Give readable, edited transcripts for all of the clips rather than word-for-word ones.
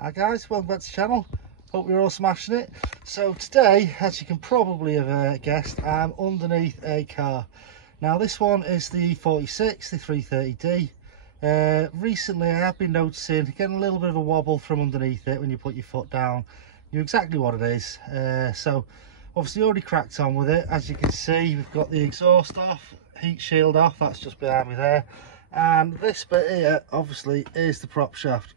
Hi guys, welcome back to the channel. Hope you're all smashing it. So today, as you can probably have guessed, I'm underneath a car. Now this one is the E46, the 330D. Recently I have been noticing getting a little bit of a wobble from underneath it when you put your foot down. You know exactly what it is. So obviously already cracked on with it. As you can see, we've got the exhaust off, heat shield off, that's just behind me there. And this bit here obviously is the prop shaft.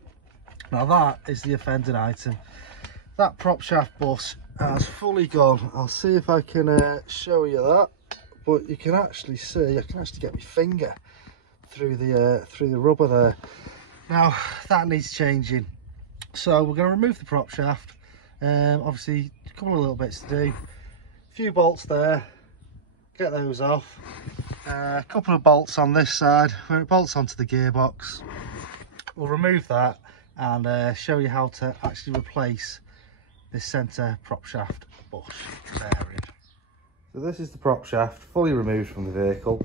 Now that is the offending item. That prop shaft bus has fully gone. I'll see if I can show you that, but you can actually see, I can actually get my finger through the rubber there. Now that needs changing, so we're going to remove the prop shaft. Obviously a couple of little bits to do, a few bolts there, get those off, a couple of bolts on this side where it bolts onto the gearbox. We'll remove that and show you how to actually replace this centre prop shaft bush bearing. So this is the prop shaft fully removed from the vehicle.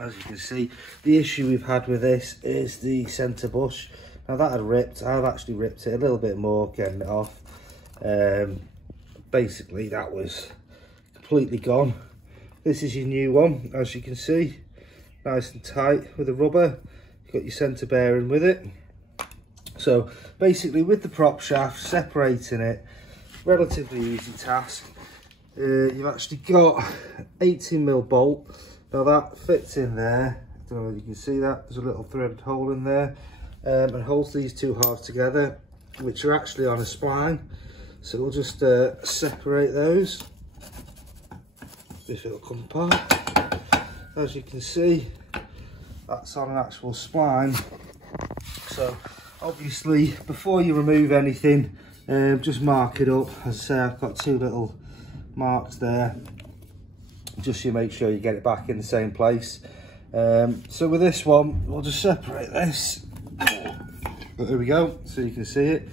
As you can see, the issue we've had with this is the centre bush. Now that had ripped, I've actually ripped it a little bit more getting it off. Basically that was completely gone. This is your new one, as you can see, nice and tight with the rubber. You've got your centre bearing with it. So basically with the prop shaft, separating it, relatively easy task. You've actually got 18mm bolt. Now that fits in there. I don't know if you can see that. There's a little threaded hole in there and holds these two halves together, which are actually on a spline. So we'll just separate those. If it'll come apart. As you can see, that's on an actual spline. So obviously before you remove anything, just mark it up. As I say, I've got two little marks there, just to make sure you get it back in the same place. So with this one, we'll just separate this. There we go, so you can see it.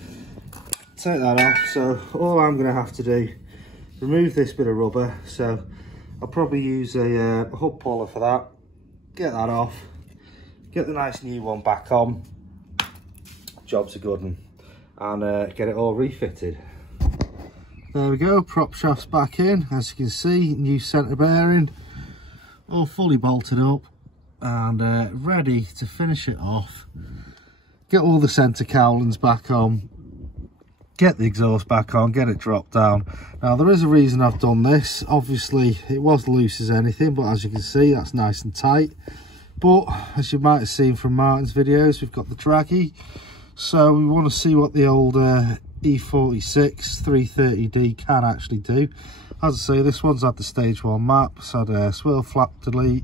Take that off. So all I'm going to have to do, remove this bit of rubber. So I'll probably use a hub puller for that. Get that off, get the nice new one back on. Job's a good one, and get it all refitted. There we go, prop shaft's back in. As you can see, new centre bearing, all fully bolted up and ready to finish it off. Get all the centre cowlings back on, get the exhaust back on, get it dropped down. Now there is a reason I've done this. Obviously it was loose as anything, but as you can see, that's nice and tight. But as you might have seen from Martin's videos, we've got the dragy. So we want to see what the old E46 330D can actually do. As I say, this one's had the stage 1 map, it's had a swirl flap delete,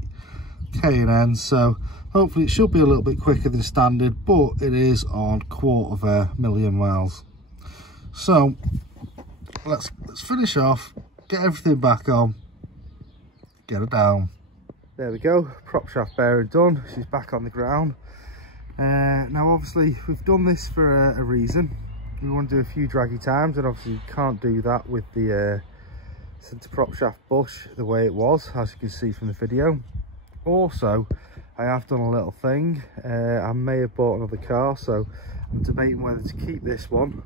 K&N, so hopefully it should be a little bit quicker than standard, but it is on 250,000 miles. So let's finish off, get everything back on, get her down. There we go, prop shaft bearing done, she's back on the ground. Now obviously we've done this for a reason. We want to do a few draggy times, and obviously you can't do that with the centre prop shaft bush the way it was, as you can see from the video. Also, I have done a little thing. I may have bought another car, so I'm debating whether to keep this one,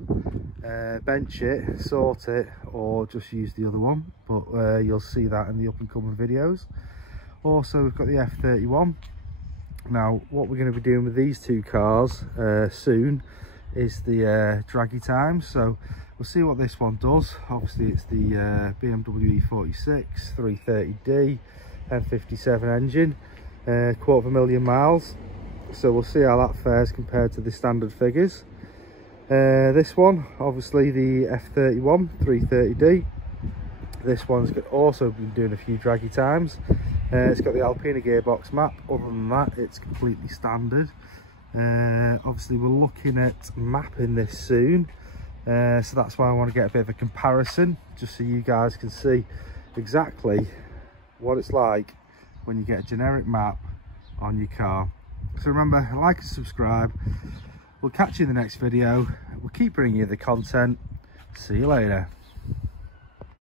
bench it, sort it, or just use the other one, but you'll see that in the up and coming videos. Also, we've got the F31. Now what we're going to be doing with these two cars soon is the draggy times, so we'll see what this one does. Obviously it's the BMW E46 330D M57 engine, 250,000 miles, so we'll see how that fares compared to the standard figures. This one, obviously the F31 330D, this one's also been doing a few draggy times. It's got the Alpina gearbox map. Other than that, it's completely standard. Obviously we're looking at mapping this soon, so that's why I want to get a bit of a comparison, just so you guys can see exactly what it's like when you get a generic map on your car. So remember, like and subscribe. We'll catch you in the next video. We'll keep bringing you the content. See you later.